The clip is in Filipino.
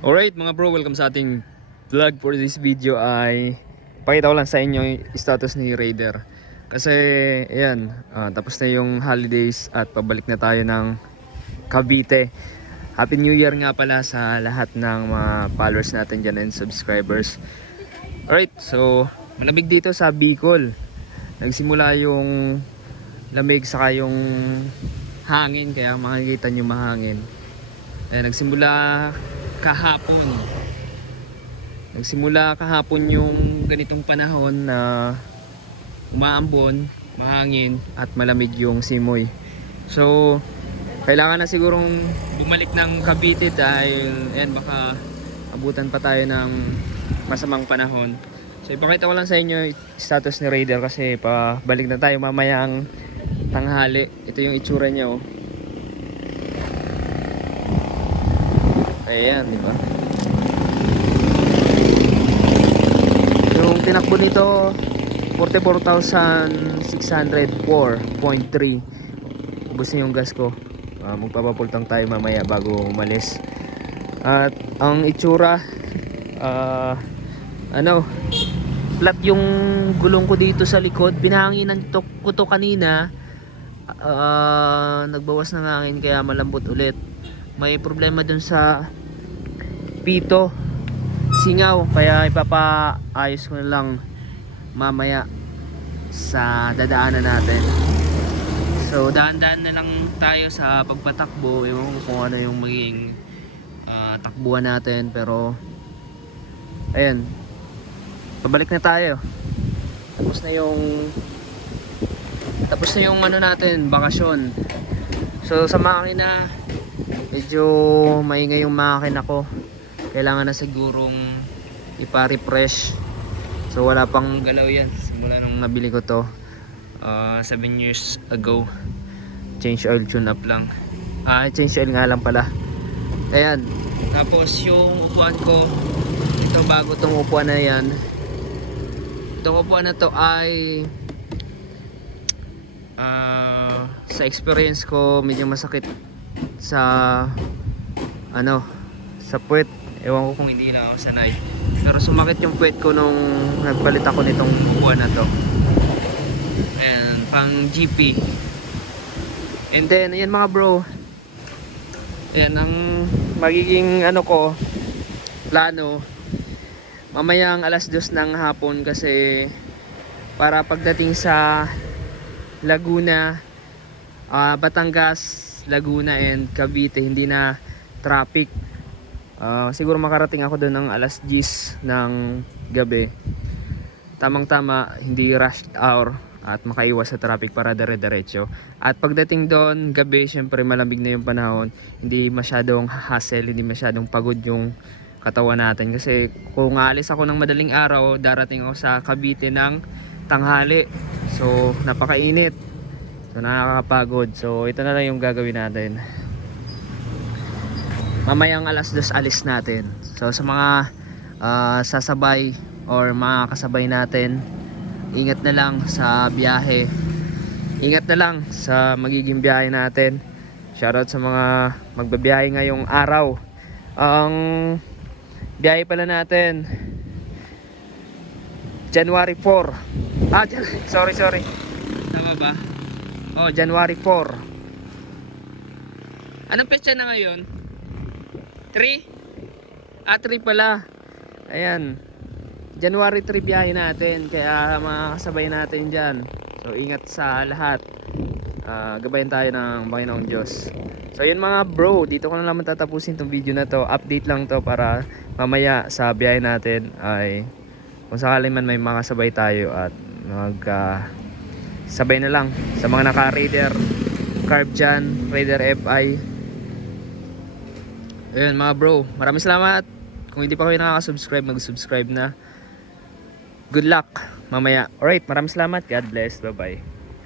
Alright mga bro, welcome sa ating vlog. For this video ay pakita ko lang sa inyo yung status ni Raider. Kasi ayan, tapos na yung holidays at pabalik na tayo ng Cavite. Happy New Year nga pala sa lahat ng mga followers natin dyan and subscribers. Alright, so malamig dito sa Bicol. Nagsimula yung lamig saka yung hangin, kaya makikita nyo mahangin. Nagsimula kahapon yung ganitong panahon na umaambon, mahangin at malamig yung simoy. So kailangan na sigurong bumalik ng Cavite dahil baka abutan pa tayo ng masamang panahon. So ipakita ko lang sa inyo status ni Raider kasi pabalik na tayo mamayang tanghali. Ito yung itsura niya, oh. Ayan, di ba? Yung tinakbo nito 44,604.3. Ubos na yung gas ko. Magpapapultang tayo mamaya bago umalis. At ang itsura flat yung gulong ko dito sa likod. Pinahanginan ko to kanina. Nagbawas ng hangin kaya malambot ulit. May problema dun sa pito, singaw, kaya ipapaayos ko na lang mamaya sa dadaanan natin. So daan-daan na lang tayo sa pagpatakbo. Ewan ko kung ano yung magiging takbuhan natin, pero ayan, pabalik na tayo. Tapos na yung ano natin, bakasyon. So sa makina, medyo maingay yung makina ko. Kailangan na sigurong ipa-refresh. So wala pang galaw yan simula nung nabili ko to 7 years ago. Change oil, tune up lang. Change oil nga lang pala. Ayan. Tapos yung upuan ko, ito bago tong upuan na yan. Itong upuan na to ay sa experience ko medyo masakit sa sa puwet. Ewan ko kung hindi lang ako sanay, pero sumakit yung puwet ko nung nagpalit ako nitong upuan na to. And pang GP. And then ayan mga bro, ayan ang magiging plano mamayang 2:00 ng hapon, kasi para pagdating sa Laguna, Batangas, Laguna and Cavite hindi na traffic. Siguro makarating ako doon ng 10:00 ng gabi. Tamang tama, hindi rush hour at makaiwas sa traffic para dire-diretso. At pagdating doon gabi, syempre malamig na yung panahon, hindi masyadong hassle, hindi masyadong pagod yung katawan natin. Kasi kung aalis ako ng madaling araw, darating ako sa Cavite ng tanghali. So napakainit. So nakakapagod. So ito na lang yung gagawin natin. Mamayang 2:00 alis natin. So sa mga sasabay or mga kasabay natin, ingat na lang sa biyahe. Ingat na lang sa magiging biyahe natin. Shoutout sa mga magbabiyahe ngayong araw. Ang biyahe pala natin January 4. Sorry. Tama ba? January 4. Anong petsa na ngayon? 3? 3 pala. Ayan, January 3 biyahe natin, kaya mga kasabay natin dyan. So ingat sa lahat. Gabayan tayo ng Panginoong Diyos. So yun mga bro, dito ko na lang matatapusin itong video na to. Update lang to para mamaya sa biyahe natin ay kung sakali man may makasabay tayo at sabay na lang sa mga naka-Raider carb dyan, Raider FI. Ayun mga bro, maraming salamat. Kung hindi pa kayo nakaka-subscribe, mag-subscribe na. Good luck mamaya. Alright, maraming salamat. God bless. Bye bye.